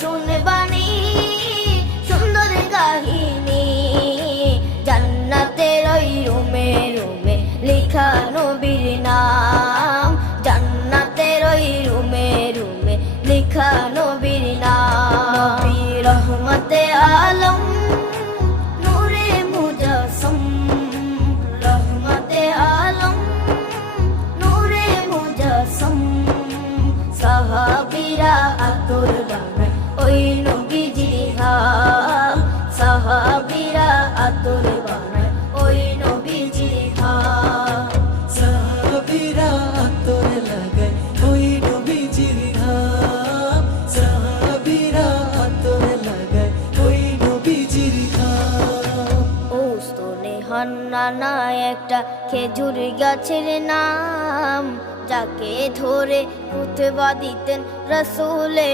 শুনবানি সুন্দর কাহিনী, জান্নাতের ওই রুমে রুমে লেখা নবীর নাম, জান্নাতের ওই রুমে রুমে লেখা নবীর নাম। নবী রহমতে আলম নূরে মুজাসসম, রহমতে আলম নূরে মুজাসসম। সাহাবীরা আতর বানায় ওই নবীজির ঘাম, সাহাবীরা আতর বানায় ওই নবীজির ঘাম। সাহাবীরা আতর লাগায় ওই নবীজির ঘাম, সাহাবীরা আতর লাগায় ওই নবীজির ঘাম। ওস্তনে হান্নানা একটা খেজুর গাছের নাম, যাকে ধরে খুতবা দিতেন রাসূলে